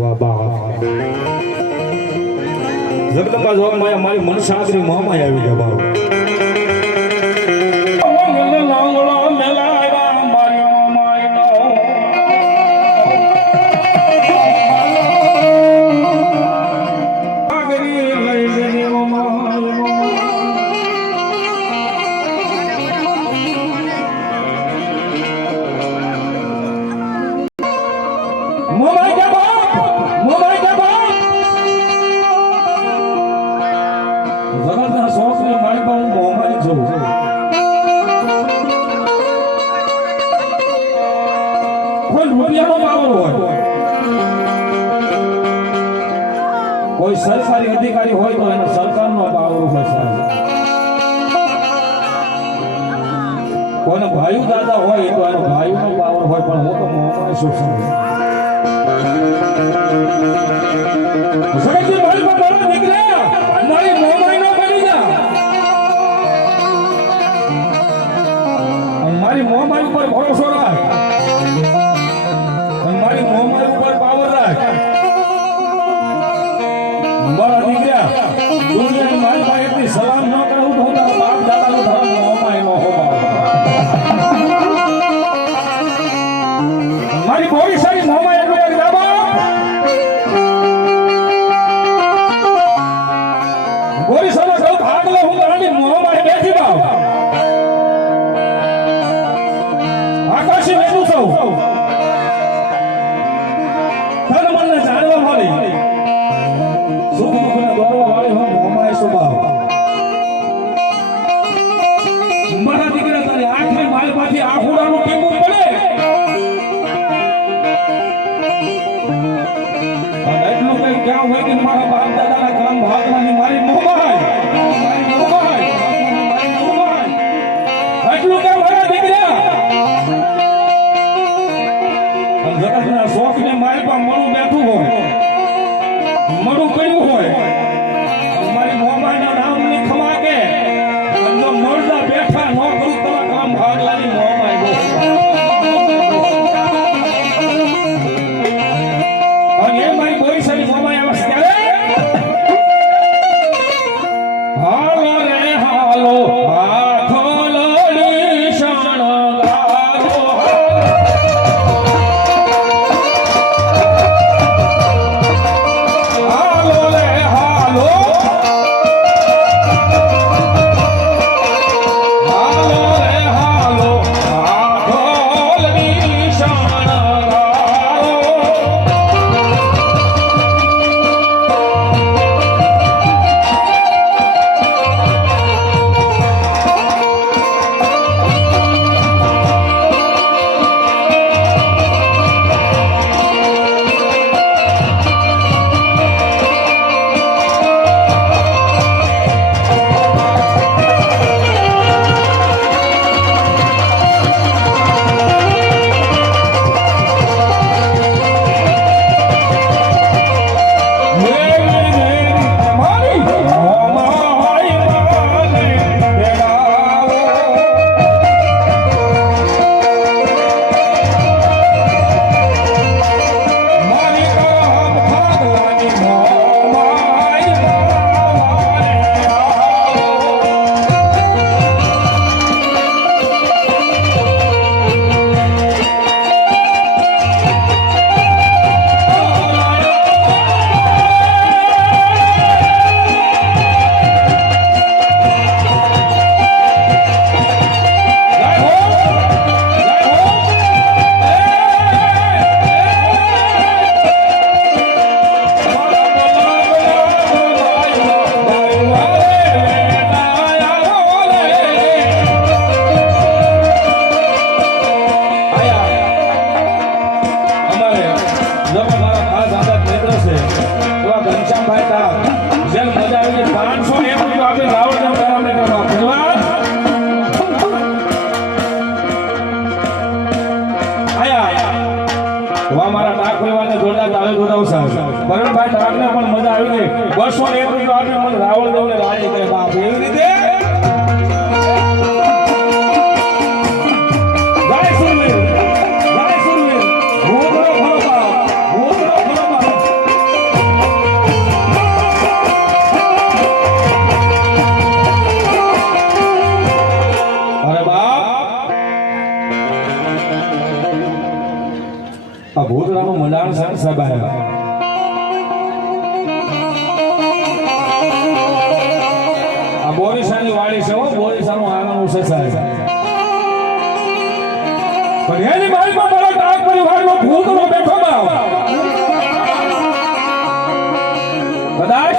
વાહ બા જગદંબા જોવા મારી મનસાગરી મામા આવી ગયા બારો કોઈ સરકારી અધિકારી હોય તો એનો સરકારનો પાવર હોય સાહેબ કોઈનો ભાઈ દાદા હોય તો એનો ભાઈનો પાવર હોય, પણ હું તો મોમાઈ શું સમજુ? મારી મોબાઈલ પર મારા જગતના શોખને મારી પાસે મળું બેઠું હોય મરું કર્યું હોય મારી નામની ખમા કે અને બેઠા ન કરું તમારા કામ ભાગલાની બોલ અને એ મારી બોરીસાની મોમાઈ આવે છે ત્યારે, હાલો હાલો હાથો પાંચસો એક રૂપિયા આપી રાવણ જેમ ધન્યવાદ. આયા. વા મારા ટાક પરિવારને જોરદાર તાળીઓ જોડાવ સાહેબ પરણભાઈ ટાકને પણ મજા આવી ગઈ. બસો એક રૂપિયો આપી મને દેવને રાજી કરે. બાપ, એવી રીતે કદાચ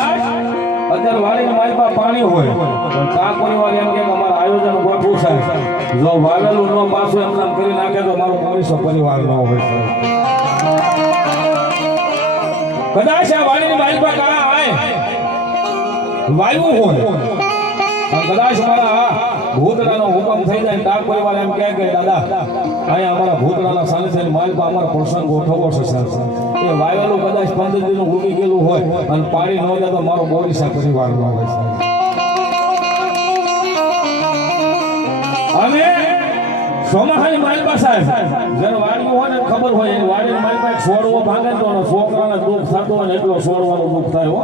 અત્યારે વાડીની પાસે પાણી હોય. પણ પરિવાર એમ કે અમારા આયોજન ગોઠવું સાહેબ જો વાવેલું ન પાછું એમ નામ કરી નાખે તો મારો પોલીસો પરિવાર ન હોય કદાચ આ વાડીની મારી પર કાળા આય વાયુ હોય કદાચ મારા ભૂતડાનો હુકમ થઈ જાય ડાક પરિવાર એમ કહે કે, દાદા, અહીંયા અમારા ભૂતડાના છે માલ પર અમારો પ્રસંગ ગોઠવવો છે. સર એ વાયેલું કદાચ પંદર દિન ઉગી ગયેલું હોય અને પાણી ન જાય તો મારો બોરીસા પરિવાર ન હોય અને સોમાહાની માલપા સાહેબ જેને વાડવું હોય ને ખબર હોય એની વાડીની માલપા એક છોડવો ભાંગે તો ને છોકરાને દુઃખ થતું હોય ને એટલો છોડવાનું દુઃખ થાય હો.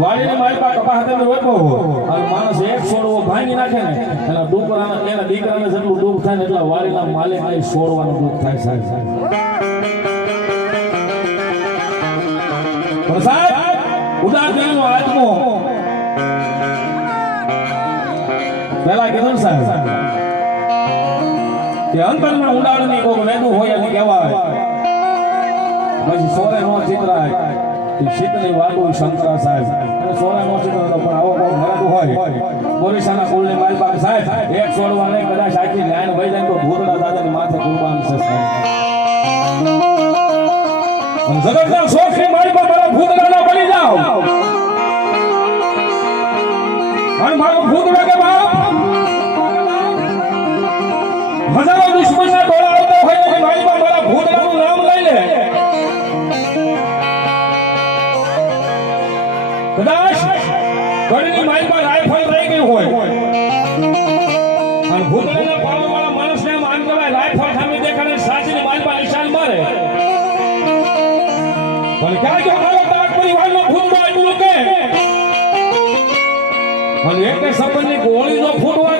વાડીની માલપા કપાસ તમે રોપ્યો હો અને માણસ એક છોડવો ભાંગી નાખે ને, એના દીકરાને એના દીકરાને જેટલું દુઃખ થાય ને એટલા વાડીના માલિક ને છોડવાનું દુઃખ થાય સાહેબ. પણ સાહેબ ઉદાર દિલનો આત્મો પેલા કીધું સાહેબ કે અંતરના ઉડાડની કોઈ વેદું હોય એમ કહેવાય. પછી સોરે નો ચિતરાય. એ શીતની વાગું શંકરા સાહેબ. સોરે નો ચિતરાતો પણ આવો કોઈ મરાતું હોય. બોરીસાના માલ પાક સાહેબ, એક છોડવા નહીં, કદાચ આખી લાઈન વહી જાય તો ભૂતડા દાદાની માથે કુરબાન છે સાહેબ. જગતના શોખની માલબાગ મારા ભૂતડાના બની જાઓ. અને મારો ભૂતડો હજારો દુશ્મનના ટોળા આવતા હોય અને મારીમાં મારા ભૂતડાનું નામ લઈ લે. કદાચ ઘડીની મારીમાં રાઇફલ રહી ગઈ હોય. અને ભૂતડાના પાવરવાળા માણસને એમ આમ કહેવાય રાઇફલ સામે દેખાડે સાચીની પર નિશાન મારે. પણ ક્યાં ગયો મારો તાક પરિવારનો ભૂતડો એટલું કે અને એક સંબંધની ગોળી નો ફૂટવા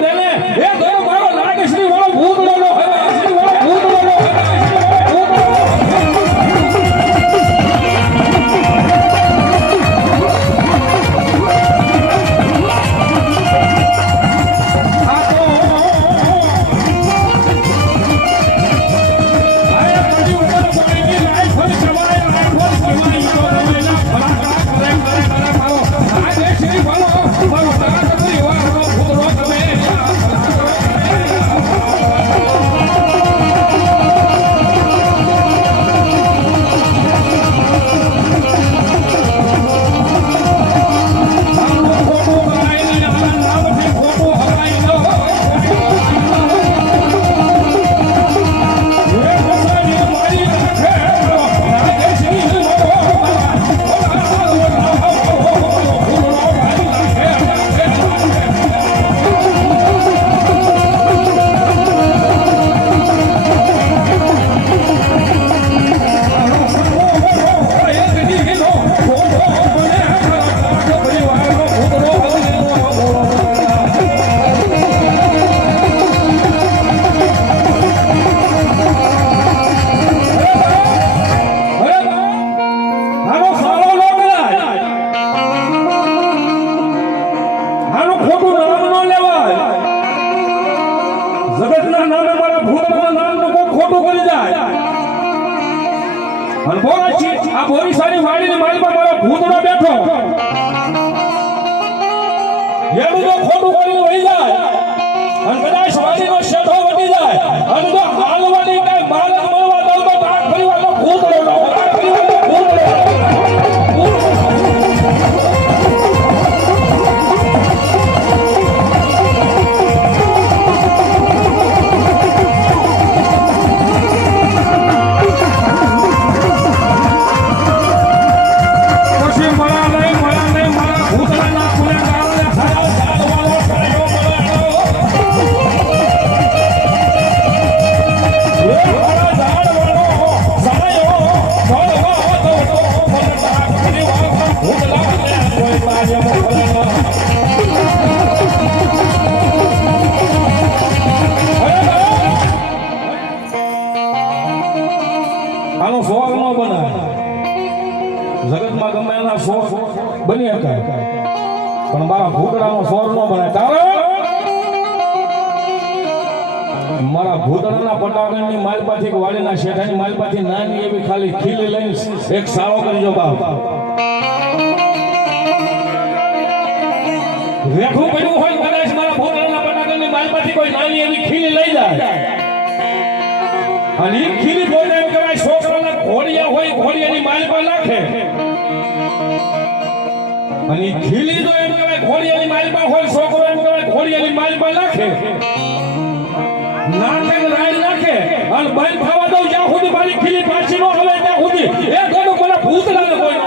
અને બોરાશી આ બોરીસાની વાડીની માલમાં બેઠો. એનું જો ખોટું કરીને વહી જાય. અને કદાચ વાડીનો શેઠો વટી જાય. અને જો હાલવાની કઈ માલ ભૂતડાનો સોર નો બને. તારો મારા ભૂતડાના પટાકણની માલપાથી વાડીના શેઠાની માલપાથી નાની એવી ખાલી ખીલી લઈને એક સાળો કરજો બાપ. વેઠું પડ્યું હોય કદાચ મારા ભૂતડાના પટાકણની માલપાથી કોઈ નાની એવી ખીલી લઈ જાય. અને એ ખીલી બોલે એમ કહેવાય છોકરાના ઘોડિયા હોય, ઘોડિયાની માલપા નાખે. અને ખીલી તો એમ કહેવાય, ઘોડિયાની માલમાં હોય, છોકરો એમ કહેવાય, ઘોડિયાની માલમાં નાખે. નાખે રાડ નાખે. અને બંધ થવા દઉં, જ્યાં સુધી મારી ખીલી પાછી ન આવે ત્યાં સુધી. એ ઘણું મને ભૂત લાગે કોઈ